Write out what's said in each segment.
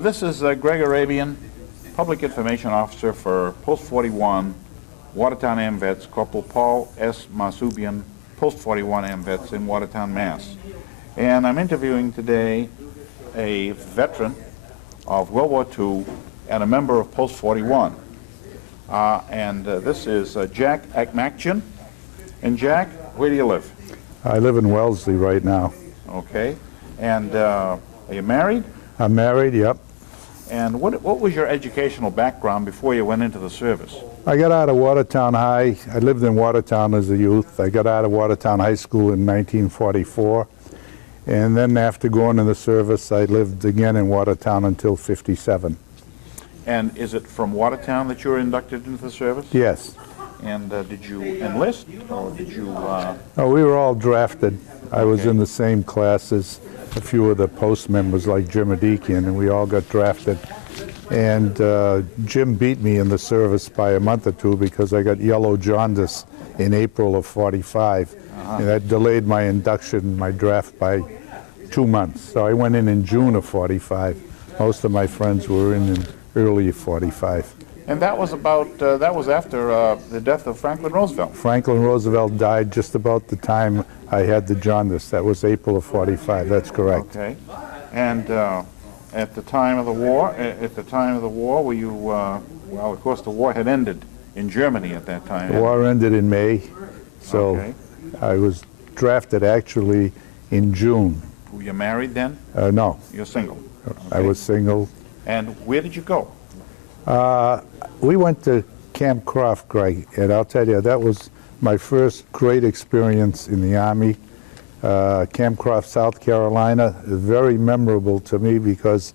This is Greg Arabian, Public Information Officer for Post 41, Watertown AMVETS, Corporal Paul S. Masubian, Post 41 AMVETS in Watertown, Mass. And I'm interviewing today a veteran of World War II and a member of Post 41. This is Jack Achmakjian. And Jack, where do you live? I live in Wellesley right now. Okay. And are you married? I'm married, yep. And what was your educational background before you went into the service? I got out of Watertown High. I lived in Watertown as a youth. I got out of Watertown High School in 1944. And then after going in the service, I lived again in Watertown until '57. And is it from Watertown that you were inducted into the service? Yes. And did you enlist, or did you... Oh, we were all drafted. I was in the same class as a few of the post members like Jim Achmakjian, and we all got drafted. And Jim beat me in the service by a month or two because I got yellow jaundice in April of '45. And that delayed my induction, my draft by 2 months. So I went in June of '45. Most of my friends were in early '45. And that was about, that was after the death of Franklin Roosevelt. Franklin Roosevelt died just about the time I had the jaundice. That was April of '45. That's correct. Okay. And at the time of the war, were you, well, of course, the war had ended in Germany at that time. The war ended in May, so okay. I was drafted actually in June. Were you married then? No. You're single? Okay. I was single. And where did you go? We went to Camp Croft, Greg, and I'll tell you, that was my first great experience in the Army. Camp Croft, South Carolina, very memorable to me because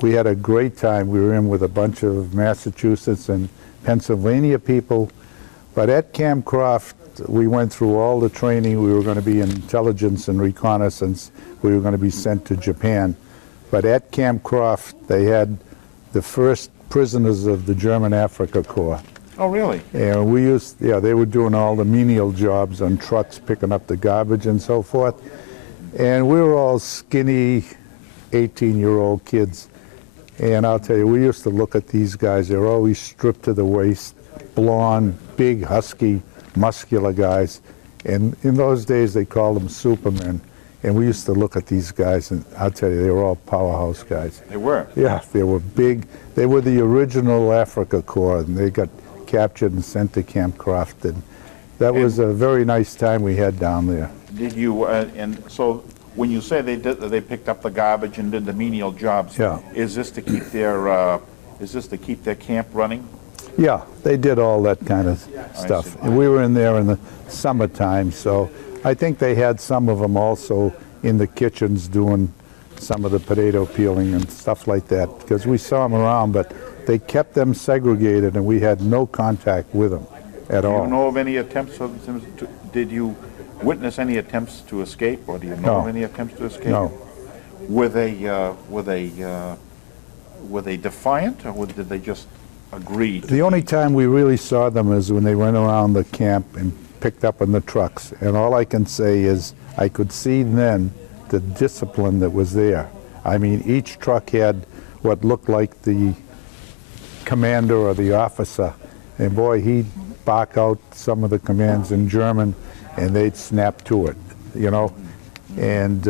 we had a great time. We were in with a bunch of Massachusetts and Pennsylvania people, but at Camp Croft, we went through all the training. We were going to be in intelligence and reconnaissance. We were going to be sent to Japan. But at Camp Croft, they had the first prisoners of the German Africa Corps. Oh, really? And we used, yeah, they were doing all the menial jobs on trucks, picking up the garbage and so forth. And we were all skinny 18-year-old kids. And I'll tell you, we used to look at these guys. They were always stripped to the waist, blonde, big, husky, muscular guys. And in those days, they called them supermen. And we used to look at these guys, and I'll tell you, they were all powerhouse guys. They were? Yeah, they were big. They were the original Africa Corps, and they got captured and sent to Camp Croft. And that was a very nice time we had down there. Did you, and so when you say they picked up the garbage and did the menial jobs, yeah. Is this to keep their camp running? Yeah, they did all that kind of stuff. And we were in there in the summertime, so I think they had some of them also in the kitchens doing some of the potato peeling and stuff like that, because we saw them around, but they kept them segregated and we had no contact with them at all. Do you know of any attempts, did you witness any attempts to escape, or do you know of any attempts to escape? No. Were they defiant, or did they just agree? The only time we really saw them is when they went around the camp and picked up in the trucks, and all I can say is I could see then the discipline that was there. I mean, each truck had what looked like the commander or the officer, and boy, he'd bark out some of the commands in German and they'd snap to it, you know. And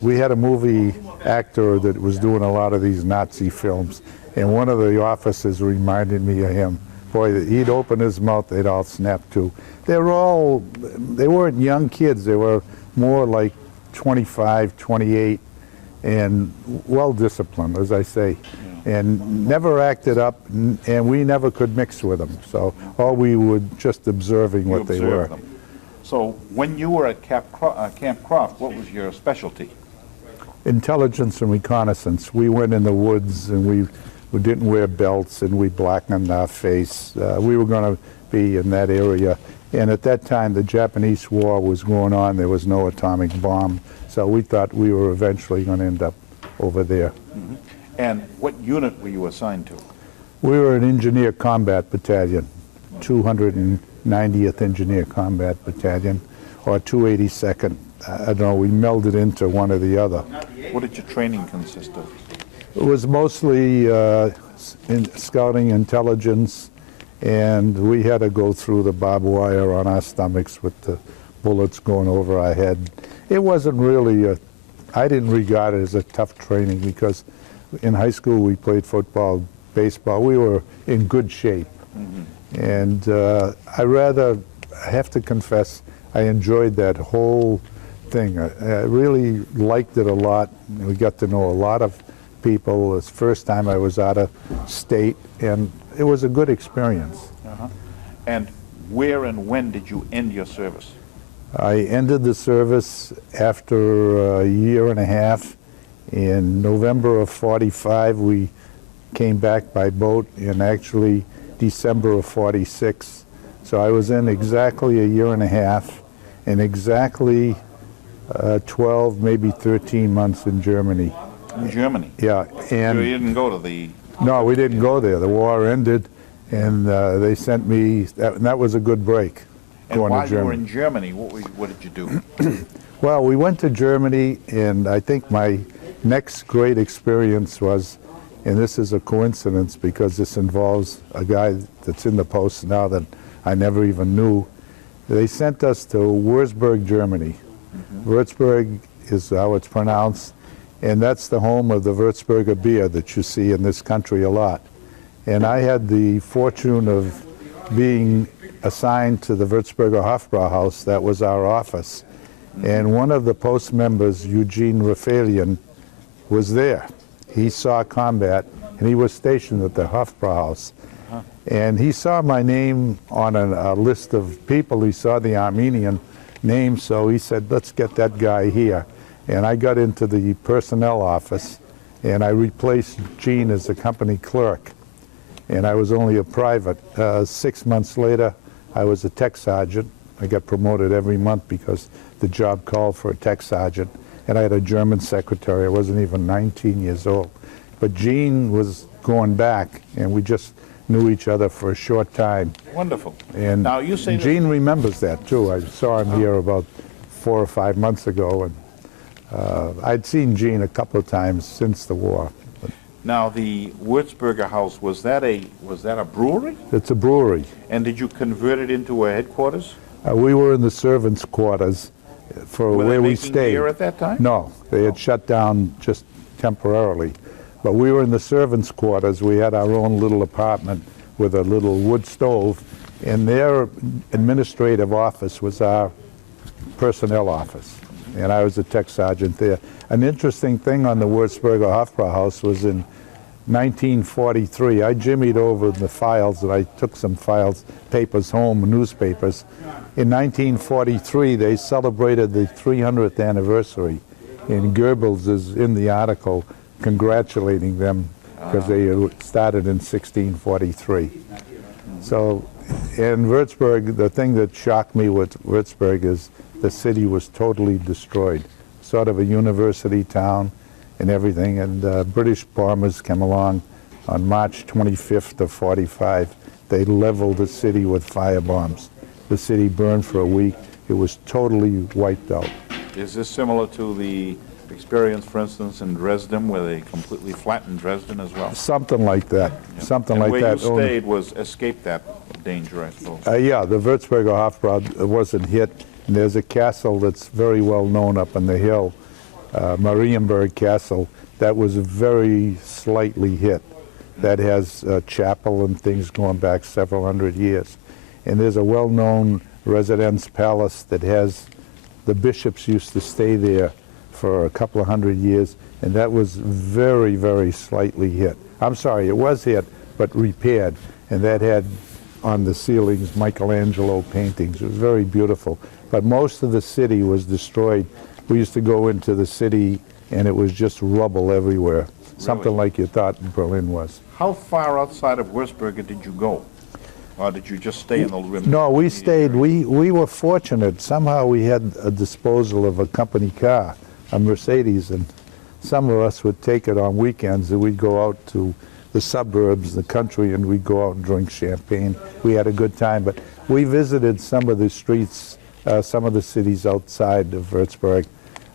we had a movie actor that was doing a lot of these Nazi films, and one of the officers reminded me of him. Boy, he'd open his mouth, they'd all snap to. They weren't young kids, they were more like 25, 28, and well-disciplined, as I say, and never acted up, and we never could mix with them. So all we were just observing what they were. Them. So when you were at Camp Croft, what was your specialty? Intelligence and reconnaissance. We went in the woods, and we didn't wear belts, and we blackened our face. We were going to be in that area. And at that time, the Japanese war was going on. There was no atomic bomb. So we thought we were eventually going to end up over there. Mm-hmm. And what unit were you assigned to? We were an Engineer Combat Battalion, 290th Engineer Combat Battalion, or 282nd. I don't know, we melded into one or the other. What did your training consist of? It was mostly in scouting intelligence, and we had to go through the barbed wire on our stomachs with the bullets going over our head. It wasn't really I didn't regard it as a tough training because in high school we played football, baseball. We were in good shape. Mm-hmm. And I have to confess, I enjoyed that whole thing. I really liked it a lot. We got to know a lot of people. It was the first time I was out of state, and it was a good experience. Uh-huh. And where and when did you end your service? I ended the service after a year and a half. In November of '45, we came back by boat, and actually December of '46. So I was in exactly a year and a half, and exactly 12, maybe 13 months in Germany. In Germany? Yeah. And so you didn't go to the... No, we didn't go there. The war ended, and they sent me, that was a good break. And while you were in Germany, what did you do? Well, we went to Germany, and I think my next great experience was, and this is a coincidence because this involves a guy that's in the post now that I never even knew. They sent us to Würzburg, Germany. Mm-hmm. Würzburg is how it's pronounced, and that's the home of the Würzburger beer that you see in this country a lot. And I had the fortune of being assigned to the Würzburger Hofbrauhaus. That was our office. Mm-hmm. And one of the post members, Eugene Rafaelian, was there. He saw combat, and he was stationed at the Hofbrauhaus. Uh-huh. And he saw my name on a list of people. He saw the Armenian name, so he said, let's get that guy here. And I got into the personnel office, and I replaced Gene as the company clerk. And I was only a private. 6 months later, I was a tech sergeant. I got promoted every month because the job called for a tech sergeant. And I had a German secretary. I wasn't even 19 years old. But Gene was going back, and we just knew each other for a short time. Wonderful. And now you say Gene remembers that, too. I saw him here about 4 or 5 months ago, and I'd seen Gene a couple of times since the war. Now, the Würzburger House, was that a brewery? It's a brewery. And did you convert it into a headquarters? We were in the servants' quarters for where we stayed. Were they making beer at that time? No, they had shut down just temporarily. But we were in the servants' quarters. We had our own little apartment with a little wood stove, and their administrative office was our personnel office. And I was a tech sergeant there. An interesting thing on the Würzburger Hofbrauhaus was in 1943, I jimmied over the files, and I took some papers home, newspapers. In 1943, they celebrated the 300th anniversary, and Goebbels is in the article congratulating them because they started in 1643. So in Würzburg, the thing that shocked me with Würzburg is the city was totally destroyed, sort of a university town and everything, and British bombers came along on March 25th of '45. They leveled the city with fire bombs. The city burned for a week. It was totally wiped out. Is this similar to the experience, for instance, in Dresden, where they completely flattened Dresden as well? Something like that. Yeah. Something and like that. Where you stayed was escape that danger, I suppose. Yeah, the Würzburger Hofbrau wasn't hit. And there's a castle that's very well known up on the hill, Marienburg Castle, that was very slightly hit. That has a chapel and things going back several hundred years. And there's a well-known residence palace that has, the bishops used to stay there for a couple of hundred years, and that was very, very slightly hit. I'm sorry, it was hit, but repaired. And that had on the ceilings Michelangelo paintings. It was very beautiful. But most of the city was destroyed. We used to go into the city, and it was just rubble everywhere. Really? Something like you thought Berlin was. How far outside of Würzburg did you go? Or did you just stay in the rim? No, we stayed. We were fortunate. Somehow we had a disposal of a company car, a Mercedes, and some of us would take it on weekends, and we'd go out to the suburbs, the country, and we'd go out and drink champagne. We had a good time. But we visited some of the streets, some of the cities outside of Würzburg.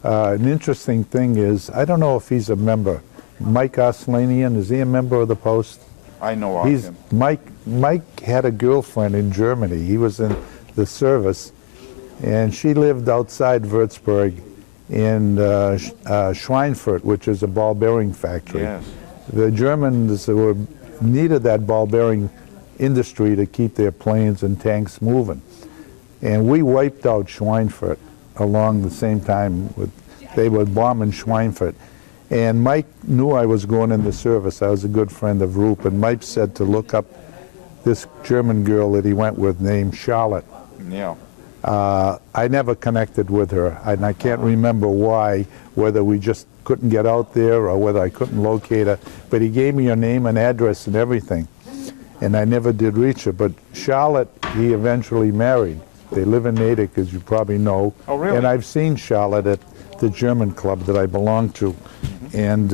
An interesting thing is, I don't know if he's a member, Mike Arslanian, is he a member of the Post? I know of He's him. Mike had a girlfriend in Germany. He was in the service, and she lived outside Würzburg in Schweinfurt, which is a ball bearing factory. Yes. The Germans needed that ball bearing industry to keep their planes and tanks moving, and we wiped out Schweinfurt along the same time with they were bombing Schweinfurt. And Mike knew I was going in the service. I was a good friend of Roop, and Mike said to look up this German girl that he went with named Charlotte. Yeah. I never connected with her, and I can't remember why, whether we just couldn't get out there or whether I couldn't locate her, but he gave me her name and address and everything, and I never did reach her. But Charlotte, he eventually married. They live in Natick, as you probably know. Oh, really? And I've seen Charlotte at the German club that I belong to. And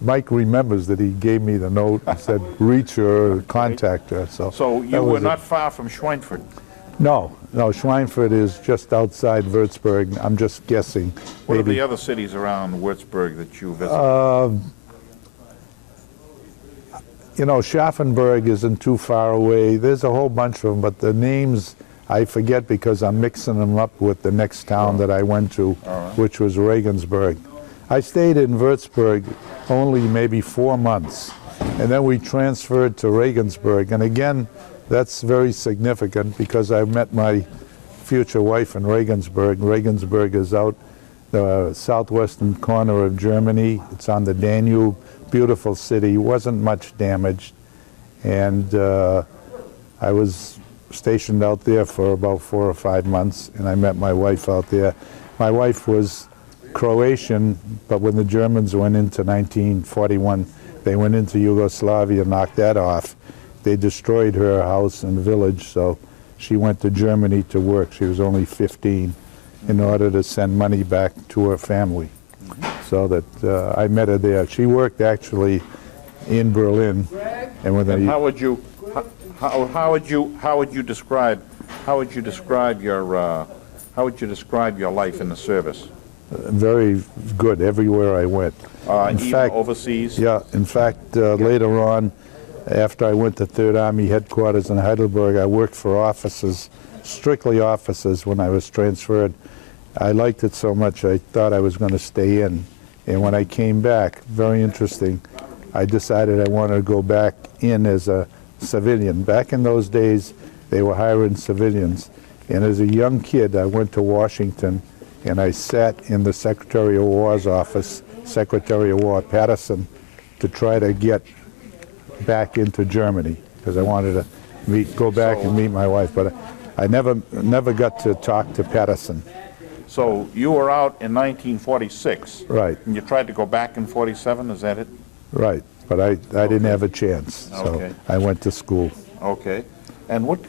Mike remembers that he gave me the note and said, reach her, contact her. So you were not far from Schweinfurt? No, Schweinfurt is just outside Würzburg. I'm just guessing. What are Maybe the other cities around Würzburg that you visited? You know, Schaffenburg isn't too far away. There's a whole bunch of them, but the names I forget because I'm mixing them up with the next town that I went to, which was Regensburg. I stayed in Würzburg only maybe 4 months, and then we transferred to Regensburg. And again, that's very significant because I met my future wife in Regensburg. Regensburg is out the southwestern corner of Germany. It's on the Danube. Beautiful city, wasn't much damaged, and I was stationed out there for about 4 or 5 months, and I met my wife out there. My wife was Croatian, but when the Germans went into 1941, they went into Yugoslavia, knocked that off. They destroyed her house and village, so she went to Germany to work. She was only 15 in order to send money back to her family. So that I met her there. She worked actually in Berlin, and when And how would you describe your life in the service? very good everywhere I went. In Even fact, overseas? yeah. In fact, later on, after I went to Third Army headquarters in Heidelberg, I worked for officers, strictly officers, when I was transferred. I liked it so much I thought I was going to stay in. And when I came back, very interesting, I decided I wanted to go back in as a civilian. Back in those days, they were hiring civilians. And as a young kid, I went to Washington, and I sat in the Secretary of War's office, Secretary of War Patterson, to try to get back into Germany, because I wanted to go back and meet my wife. But I never got to talk to Patterson. So you were out in 1946. Right. And you tried to go back in 47, is that it? Right, but I didn't have a chance, so Okay. I went to school. Okay. And what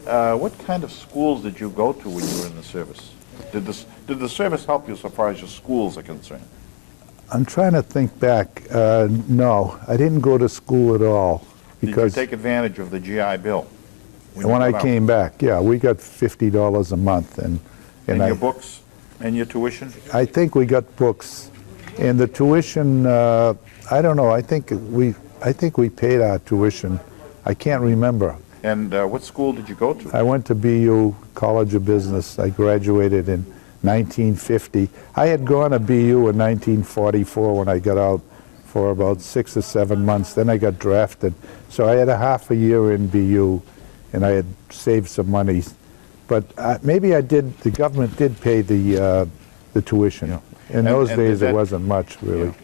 kind of schools did you go to when you were in the service? Did the service help you so far as your schools are concerned? I'm trying to think back. No, I didn't go to school at all. Because Did you take advantage of the GI Bill? when I came back, yeah, we got $50 a month. And your books and your tuition? I think we got books. And the tuition, I don't know, I think we paid our tuition. I can't remember. And what school did you go to? I went to BU, College of Business. I graduated in 1950. I had gone to BU in 1944 when I got out for about 6 or 7 months. Then I got drafted. So I had a half a year in BU, and I had saved some money. But maybe the government did pay the tuition. Yeah. In those and days, it wasn't much, really. Yeah.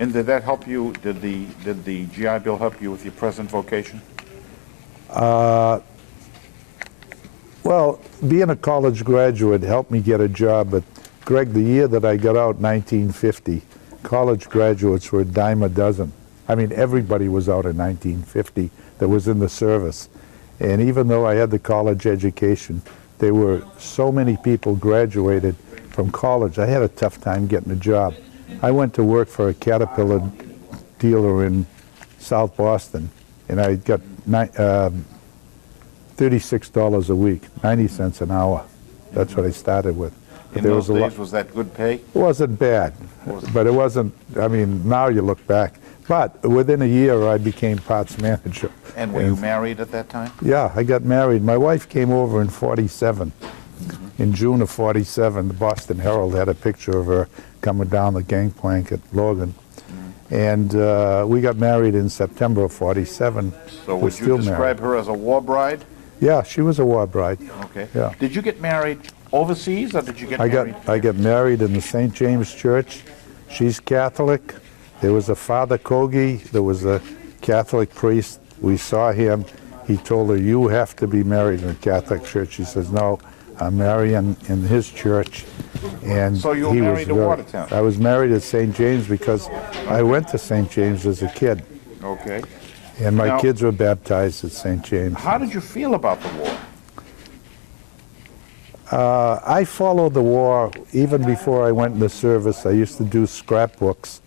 And did that help you, did the GI Bill help you with your present vocation? Well, being a college graduate helped me get a job. But, Greg, the year that I got out, 1950, college graduates were a dime a dozen. I mean, everybody was out in 1950 that was in the service. And even though I had the college education, there were so many people graduated from college. I had a tough time getting a job. I went to work for a Caterpillar dealer in South Boston, and I got $36 a week, 90 cents an hour. That's what I started with. But In there those was a lot. days, was that good pay? It wasn't bad, but it wasn't, I mean, now you look back. But within a year, I became parts manager. And were you married at that time? Yeah, I got married. My wife came over in 47. In June of 47, the Boston Herald had a picture of her coming down the gangplank at Logan. And we got married in September of 47. So We're would still you describe her as a war bride? Yeah, she was a war bride. Okay. Yeah. Did you get married overseas, or did you get I married? got married in the St. James Church. She's Catholic. There was a Father Kogi. There was a Catholic priest. We saw him. He told her, "You have to be married in a Catholic church." She says, "No, I'm marrying in his church." And So you were he was married in Watertown? I was married at St. James because I went to St. James as a kid, Okay. and my Now- kids were baptized at St. James. How did you feel about the war? I followed the war even before I went in the service. I used to do scrapbooks.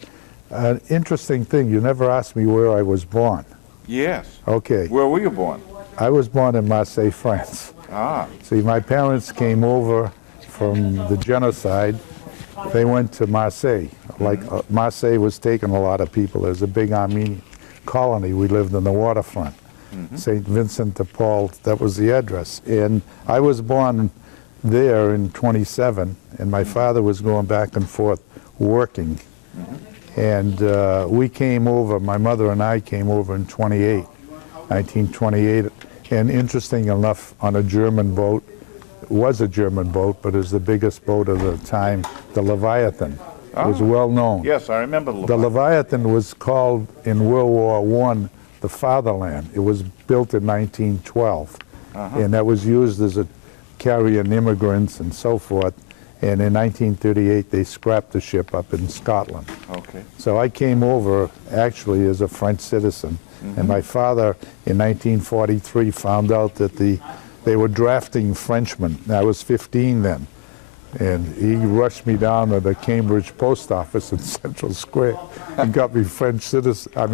An interesting thing, you never asked me where I was born. Yes. Okay, Where were you born? I was born in Marseille, France. Ah, See, my parents came over from the genocide. They went to Marseille. Like Marseille was taking a lot of people. There's a big Armenian colony. We lived on the waterfront. St. Vincent de Paul, that was the address. And I was born there in 27, and my father was going back and forth working. And we came over, my mother and I came over in 1928. And interesting enough, on a German boat, it was a German boat, but it was the biggest boat of the time, the Leviathan. It was well known. yes, I remember The Leviathan was called in World War I the Fatherland. It was built in 1912, and that was used as a carrying immigrants and so forth. And in 1938, they scrapped the ship up in Scotland. Okay. So I came over actually as a French citizen, and my father in 1943 found out that they were drafting Frenchmen. I was 15 then, and he rushed me down to the Cambridge post office in Central Square and got me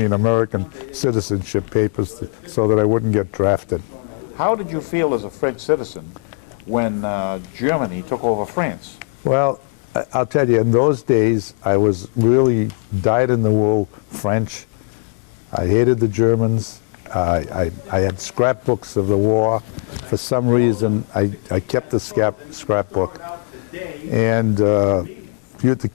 American citizenship papers so that I wouldn't get drafted. How did you feel as a French citizen when Germany took over France? Well, I'll tell you, in those days, I was really dyed-in-the-wool French. I hated the Germans. I had scrapbooks of the war. For some reason, I kept the scrapbook. And the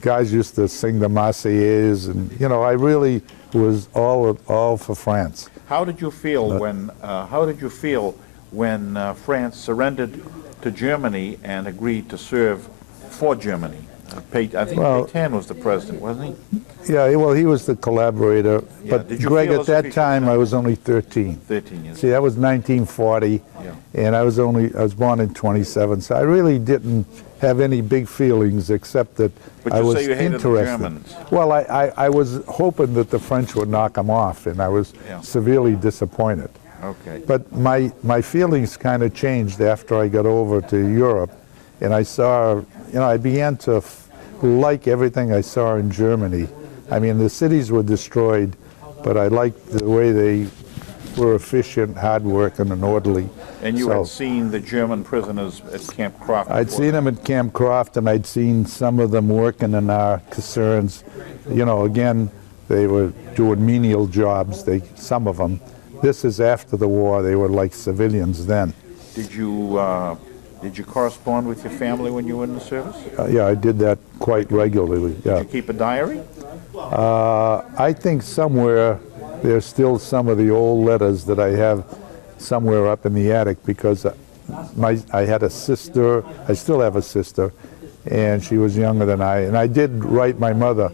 guys used to sing the Marseillaise, and I really was all for France. How did you feel when France surrendered to Germany and agreed to serve for Germany? I think Pétain was the president, wasn't he? Yeah, well, he was the collaborator. Yeah, But did you Greg, feel at as if that he should time, have- I was only 13. 13 years. See, that was 1940, Yeah. and I was born in 27, so I really didn't have any big feelings except that But I you was say you hated the interested. Germans. Well, I was hoping that the French would knock them off, and I was Yeah. severely disappointed. Okay. But my feelings kind of changed after I got over to Europe, and I saw, I began to like everything I saw in Germany. I mean, the cities were destroyed, but I liked the way they were efficient, hardworking, and orderly. And you So had seen the German prisoners at Camp Croft? I'd before. seen them at Camp Croft, and I'd seen some of them working in our casernes. Again, they were doing menial jobs, some of them. This is after the war. They were like civilians then. Did you correspond with your family when you were in the service? Yeah, I did that quite regularly. Yeah. Did you keep a diary? I think somewhere there's still some of the old letters that I have somewhere up in the attic, because I had a sister, I still have a sister, and she was younger than I, and I did write my mother.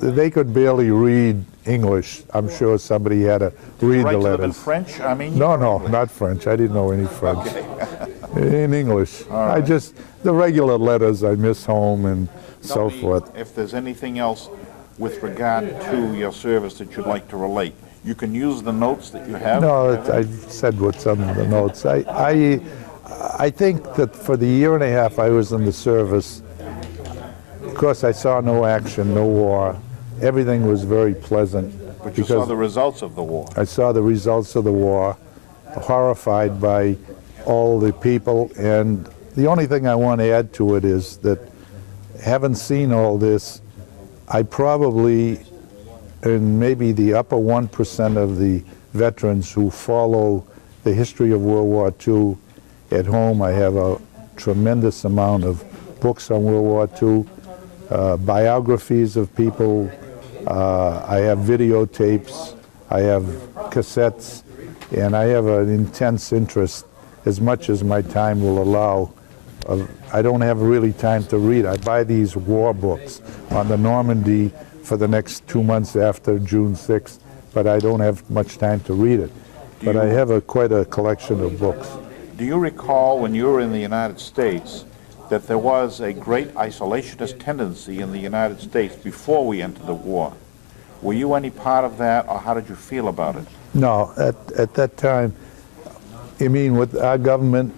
They could barely read English. I'm sure somebody had to read Write the to them in letters. French? I mean, No, not French. I didn't know any French. In English. I just, the regular letters, I miss home and so Tell me forth. if there's anything else with regard to your service that you'd like to relate. You can use the notes that you have. No, I said what's on the notes. I think that for the year and a half I was in the service, of course I saw no action, no war. Everything was very pleasant. But you saw the results of the war. I saw the results of the war, horrified by all the people, and The only thing I want to add to it is that, having seen all this, I probably, in maybe the upper 1% of the veterans who follow the history of World War II at home. I have a tremendous amount of books on World War II, biographies of people. I have videotapes, I have cassettes, and I have an intense interest, as much as my time will allow. I don't have really time to read. I buy these war books on the Normandy for the next 2 months after June 6th, but I don't have much time to read it. But I have quite a collection of books. Do you recall when you were in the United States that there was a great isolationist tendency in the United States before we entered the war? Were you any part of that, or how did you feel about it? No, at that time, you mean with our government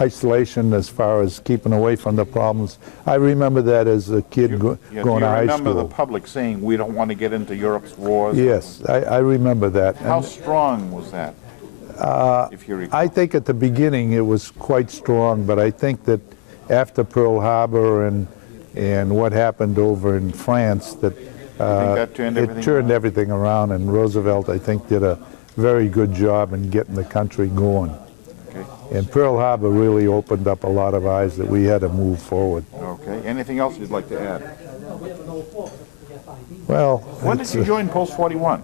isolation as far as keeping away from the problems? I remember that as a kid going to high school. Do you remember the public saying, we don't want to get into Europe's wars? Yes, I remember that. How strong was that, if you recall? I think at the beginning it was quite strong, but I think that after Pearl Harbor and what happened over in France, that it turned everything around, and Roosevelt, I think, did a very good job in getting the country going. Okay. And Pearl Harbor really opened up a lot of eyes that we had to move forward. Okay. Anything else you'd like to add? Well, when did you join Post 41?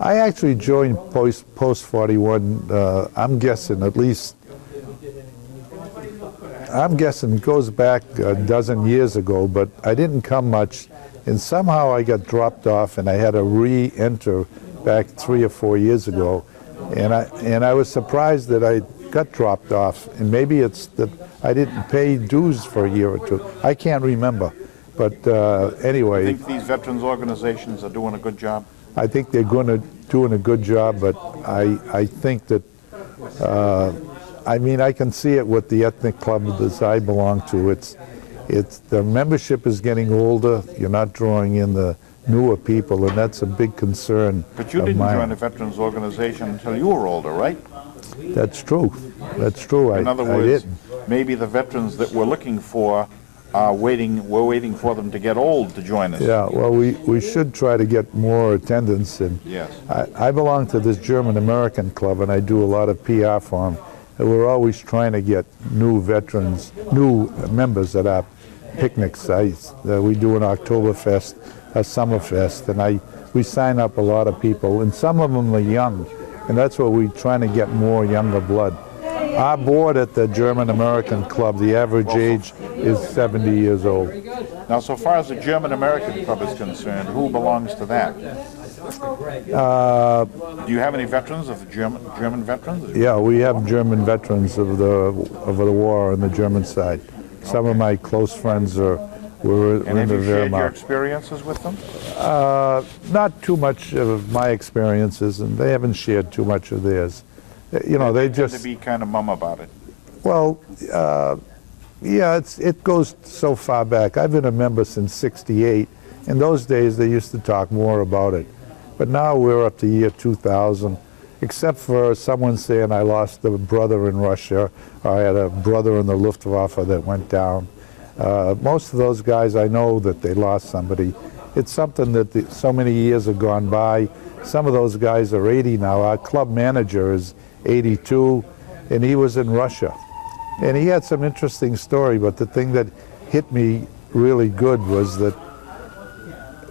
I actually joined Post 41, I'm guessing it goes back a dozen years ago, but I didn't come much, and somehow I got dropped off, and I had to re-enter back 3 or 4 years ago, and I was surprised that I got dropped off, and maybe it's that I didn't pay dues for a year or two. I can't remember, but anyway. You think these veterans organizations are doing a good job? I think they're doing a good job, but I think that, I mean, I can see it with the ethnic club that I belong to. It's the membership is getting older. You're not drawing in the newer people, and that's a big concern. But you didn't join a veterans organization until you were older, right? That's true. That's true. In other words, maybe the veterans that we're looking for are waiting. We're waiting for them to get old to join us. Yeah. Well, we should try to get more attendance. And yes. I belong to this German American club, and I do a lot of PR for them. And we're always trying to get new veterans, new members at our picnic sites. We do an Oktoberfest, a Summerfest, and we sign up a lot of people, and some of them are young, and that's what we're trying to get more younger blood. Our board at the German American Club, the average age is 70 years old. Now, so far as the German American Club is concerned, who belongs to that? Do you have any veterans of the German veterans? Yeah, we have German veterans of the war on the German side. Some of my close friends were and in the have you shared your Wehrmacht. experiences with them? Not too much of my experiences, and they haven't shared too much of theirs. You know, they just to be kind of mum about it. Well, yeah, it goes so far back. I've been a member since '68. In those days, they used to talk more about it. But now we're up to year 2000, except for someone saying I lost a brother in Russia, or I had a brother in the Luftwaffe that went down. Most of those guys, I know that they lost somebody. It's something that so many years have gone by. Some of those guys are 80 now. Our club manager is 82, and he was in Russia. And he had some interesting story, but the thing that hit me really good was that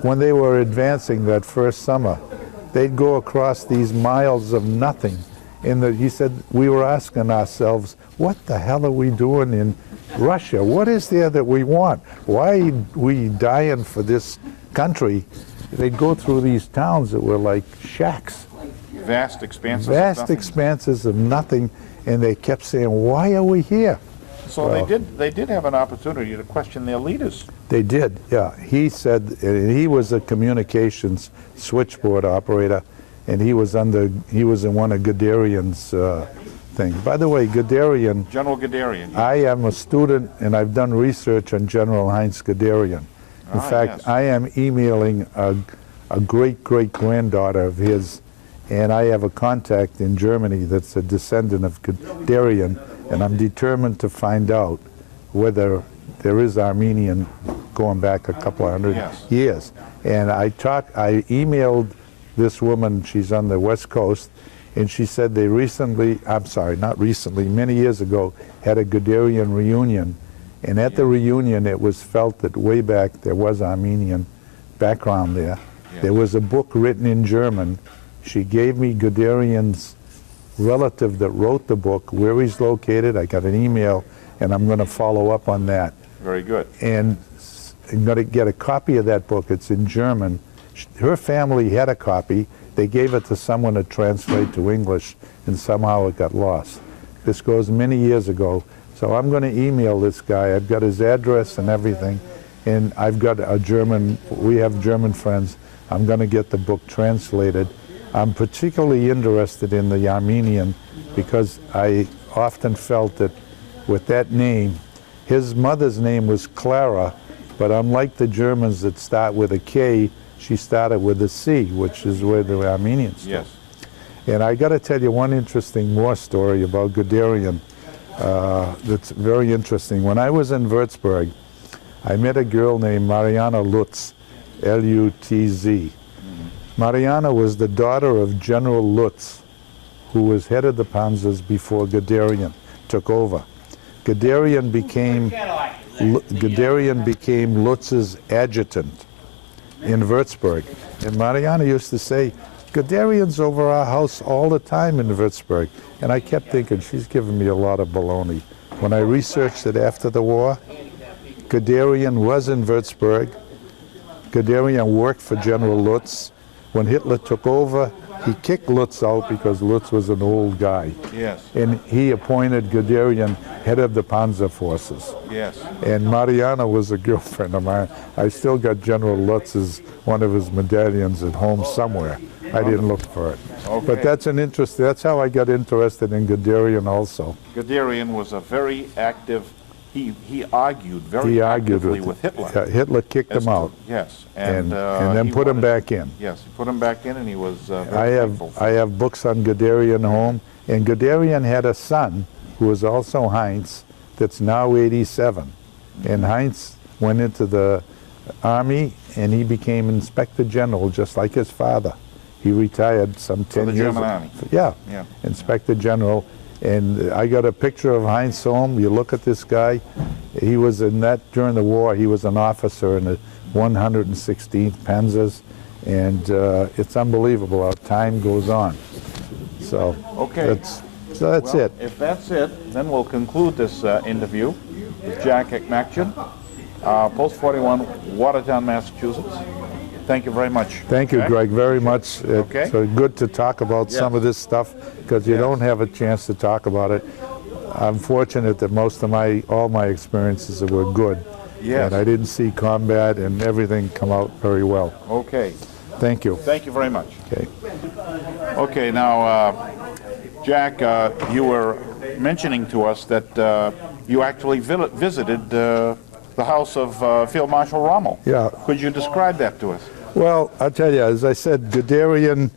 when they were advancing that first summer, they'd go across these miles of nothing. He said, we were asking ourselves, what the hell are we doing in Russia? What is there that we want? Why are we dying for this country? They'd go through these towns that were like shacks. Vast expanses Vast expanses of nothing, and they kept saying, why are we here? So well, they did have an opportunity to question their leaders. They did, yeah. He said, and he was a communications switchboard operator, and he was in one of Guderian's things. By the way, Guderian. General Guderian. Yes. I am a student, and I've done research on General Heinz Guderian. In fact, yes. I am emailing a great-great-granddaughter of his, and I have a contact in Germany that's a descendant of Guderian, and I'm determined to find out whether there is Armenian going back a couple of hundred years. And I emailed this woman, she's on the West Coast, and she said they recently, I'm sorry, not recently, many years ago, had a Guderian reunion. And at the reunion, it was felt that way back there was Armenian background there. There was a book written in German. She gave me Guderian's relative that wrote the book, where he's located. I got an email, and I'm going to follow up on that. Very good. And I'm going to get a copy of that book. It's in German. Her family had a copy. They gave it to someone to translate to English, and somehow it got lost. This goes many years ago. So I'm going to email this guy. I've got his address and everything, and I've got a German, we have German friends. I'm going to get the book translated. I'm particularly interested in the Armenian because I often felt that with that name, his mother's name was Clara, but unlike the Germans that start with a K, she started with a C, which is where the Armenians do. Yes. And I got to tell you one interesting more story about Guderian that's very interesting. When I was in Würzburg, I met a girl named Mariana Lutz, L-U-T-Z. Mariana was the daughter of General Lutz, who was head of the Panzers before Guderian took over. Guderian became Lutz's adjutant in Würzburg. And Mariana used to say, Guderian's over our house all the time in Würzburg. And I kept thinking, she's giving me a lot of baloney. When I researched it after the war, Guderian was in Würzburg. Guderian worked for General Lutz. When Hitler took over, he kicked Lutz out because Lutz was an old guy. Yes. And he appointed Guderian head of the Panzer forces. Yes. And Mariana was a girlfriend of mine. I still got General Lutz's, one of his medallions at home somewhere. I didn't look for it. Okay. But that's an interest, that's how I got interested in Guderian also. Guderian was a very active, he argued very actively with Hitler. Yeah, Hitler kicked him out. Yes. And then put him back in. Yes, he put him back in, and he was I have books on Guderian home, and Guderian had a son who was also Heinz that's now 87. And Heinz went into the army, and he became Inspector General just like his father. He retired some 10 years ago. German Army. Yeah, Inspector General. And I got a picture of Heinz home. You look at this guy. He was in that, during the war, he was an officer in the 116th Panzers. And it's unbelievable how time goes on. So that's it. If that's it, then we'll conclude this interview with Jack Achmakjian, Post 41, Watertown, Massachusetts. Thank you very much. Thank you, Jack. Greg, very much. Okay. It's good to talk about some of this stuff because you don't have a chance to talk about it. I'm fortunate that all my experiences were good. Yes. And I didn't see combat, and everything come out very well. Okay. Thank you. Thank you very much. Okay. Okay, now, Jack, you were mentioning to us that you actually visited the house of Field Marshal Rommel. Yeah. Could you describe that to us? Well, I'll tell you, as I said, Guderian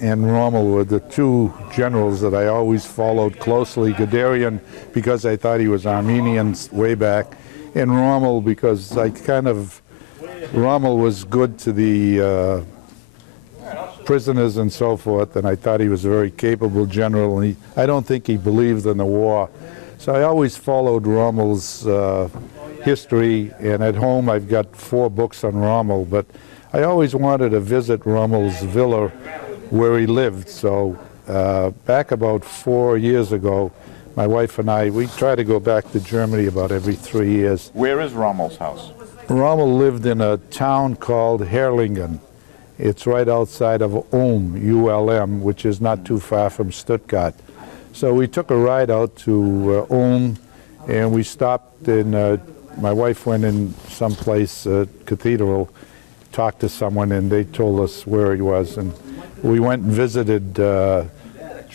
and Rommel were the two generals that I always followed closely. Guderian because I thought he was Armenian way back, and Rommel because Rommel was good to the prisoners and so forth, and I thought he was a very capable general, and I don't think he believed in the war. So I always followed Rommel's history, and at home I've got 4 books on Rommel, but I always wanted to visit Rommel's villa where he lived. So back about 4 years ago, my wife and I, we try to go back to Germany about every 3 years. Where is Rommel's house? Rommel lived in a town called Herrlingen. It's right outside of Ulm, U-L-M, which is not too far from Stuttgart. So we took a ride out to Ulm, and we stopped in, my wife went in someplace, cathedral, talked to someone, and they told us where he was. And we went and visited the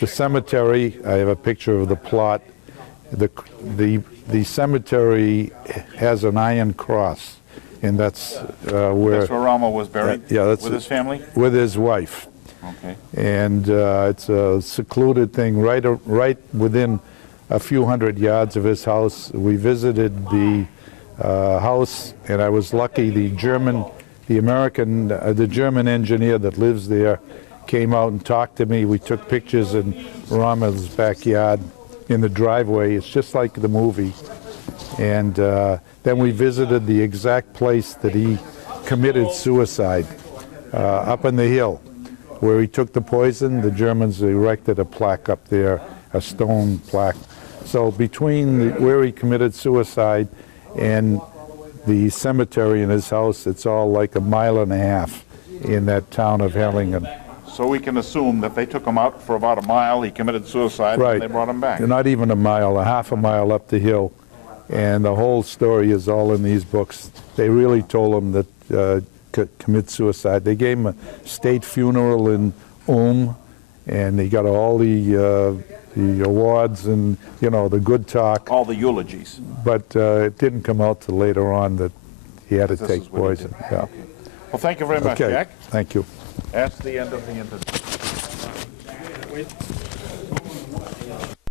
cemetery. I have a picture of the plot. The cemetery has an iron cross, and that's where... That's where Rommel was buried? Yeah, that's with his family? With his wife. Okay. And it's a secluded thing right within a few hundred yards of his house. We visited the house, and I was lucky. The German engineer that lives there came out and talked to me. We took pictures in Rommel's backyard in the driveway. It's just like the movie. And then we visited the exact place that he committed suicide, up on the hill. Where he took the poison, the Germans erected a plaque up there, a stone plaque. So between where he committed suicide and the cemetery in his house, it's all like a mile and a half in that town of Hellingen. So we can assume that they took him out for about a mile, he committed suicide, Right. and they brought him back. Not even a mile, a half a mile up the hill. And the whole story is all in these books. They really told him that commit suicide. They gave him a state funeral in Ulm, and he got all the awards and, you know, the good talk. All the eulogies. But it didn't come out till later on that he had to This take is what he poison. did. Yeah. Well, thank you very much, Okay. Jack. Thank you. That's the end of the interview.